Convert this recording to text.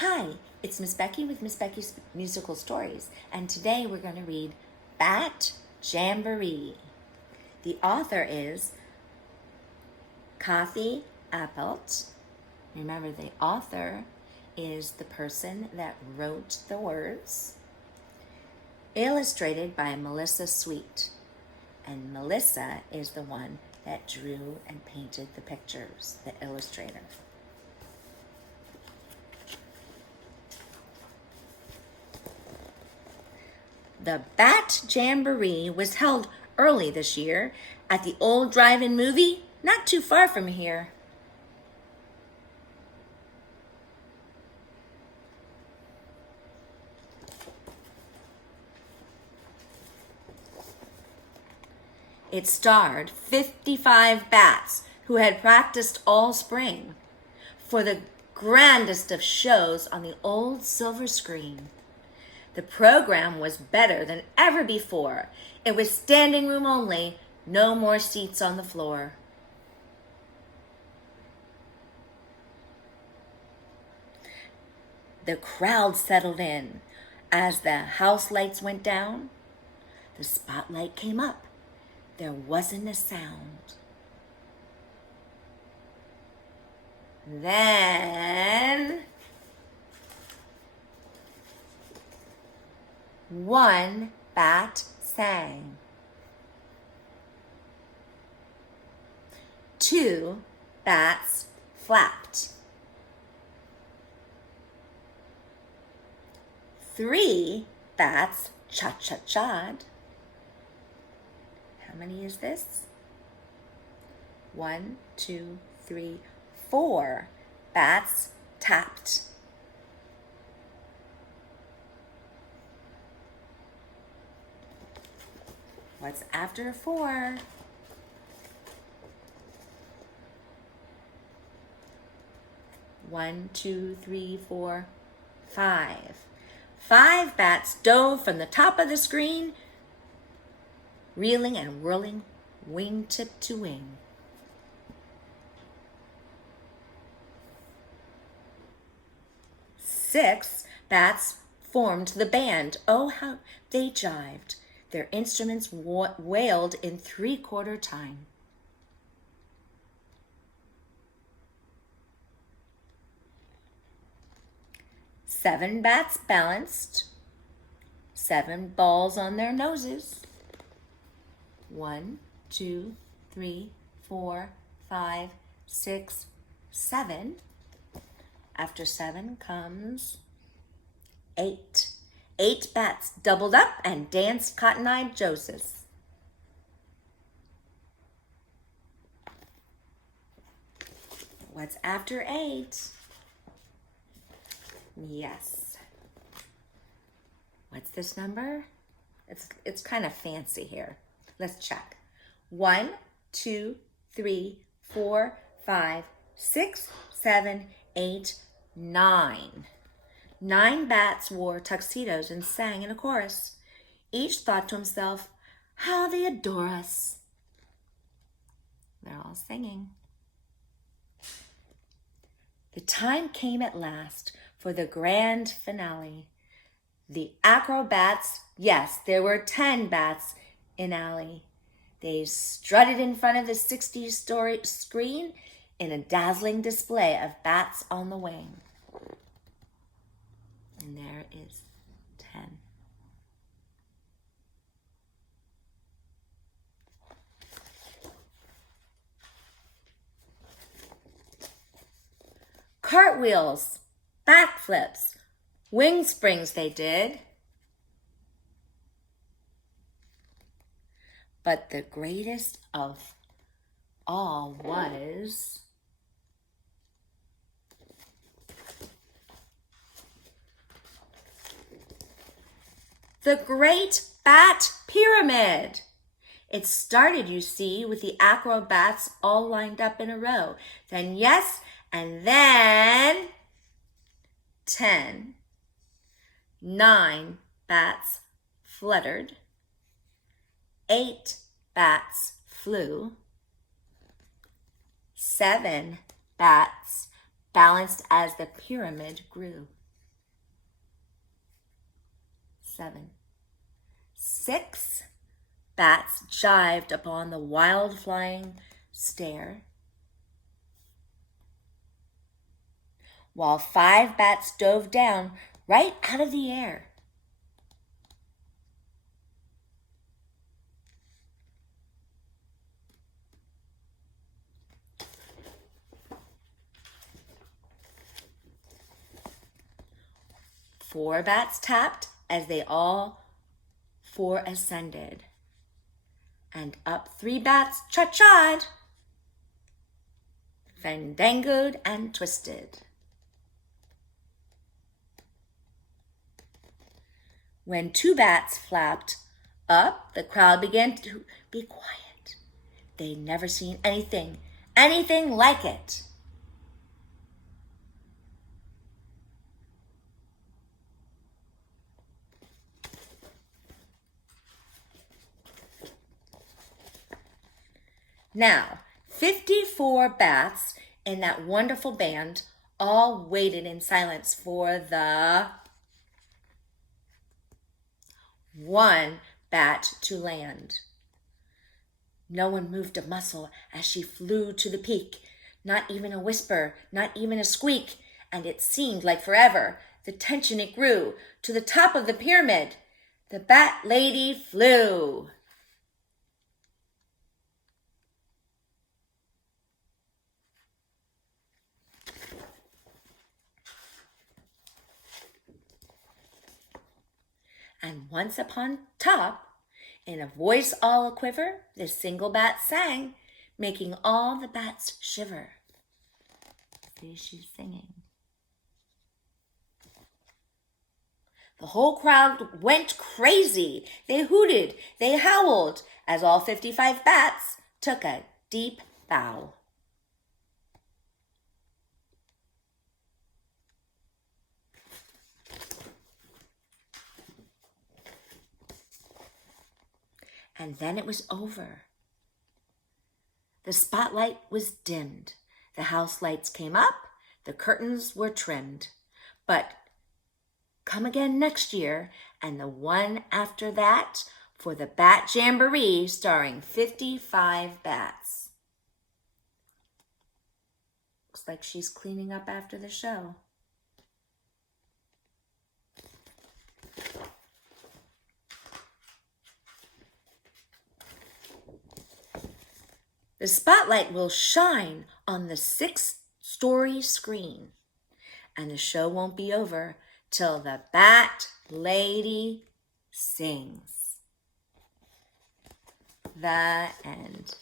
Hi, it's Miss Becky with Miss Becky's Musical Stories, and today we're going to read Bat Jamboree. The author is Kathy Appelt. Remember, the author is the person that wrote the words. Illustrated by Melissa Sweet, and Melissa is the one that drew and painted the pictures, the illustrator. The Bat Jamboree was held early this year at the old drive-in movie, not too far from here. It starred 55 bats who had practiced all spring for the grandest of shows on the old silver screen. The program was better than ever before. It was standing room only, no more seats on the floor. The crowd settled in. As the house lights went down, the spotlight came up. There wasn't a sound. Then one bat sang. 2 bats flapped. 3 bats cha-cha-cha'd. How many is this? 1, 2, 3, 4 bats tapped. What's after 4? One, 2, 3, 4, 5. 5 bats dove from the top of the screen, reeling and whirling, wingtip to wing. 6 bats formed the band. Oh, how they jived. Their instruments wailed in 3/4 time. 7 bats balanced. 7 balls on their noses. 1, 2, 3, 4, 5, 6, 7. After 7 comes 8. 8 bats doubled up and danced Cotton-Eyed Joseph. What's after 8? Yes. What's this number? It's kind of fancy here. Let's check. 1, 2, 3, 4, 5, 6, 7, 8, 9. 9 bats wore tuxedos and sang in a chorus. Each thought to himself, how they adore us. They're all singing. The time came at last for the grand finale. The acrobats, yes, there were 10 bats in alley. They strutted in front of the 60-story screen in a dazzling display of bats on the wing. And there is 10. Cartwheels, backflips, wing springs they did. But the greatest of all was the Great Bat Pyramid. It started, you see, with the acrobats all lined up in a row. Then, yes, and then 10, 9 bats fluttered, 8 bats flew, 7 bats balanced as the pyramid grew. 7. 6 bats jived upon the wild flying stair, while 5 bats dove down right out of the air. Four bats tapped as they all 4 ascended, and up 3 bats cha-cha'd, fandangoed and twisted. When 2 bats flapped up, the crowd began to be quiet. They'd never seen anything like it. Now, 54 bats in that wonderful band all waited in silence for the 1 bat to land. No one moved a muscle as she flew to the peak. Not even a whisper, not even a squeak, and it seemed like forever. The tension, it grew. To the top of the pyramid, the bat lady flew. And once upon top, in a voice all a-quiver, this single bat sang, making all the bats shiver. See, she's singing. The whole crowd went crazy. They hooted, they howled, as all 55 bats took a deep bow. And then it was over. The spotlight was dimmed. The house lights came up. The curtains were trimmed. But come again next year and the one after that for the Bat Jamboree starring 55 bats. Looks like she's cleaning up after the show. The spotlight will shine on the 6-story screen, and the show won't be over till the Bat Lady sings. The end.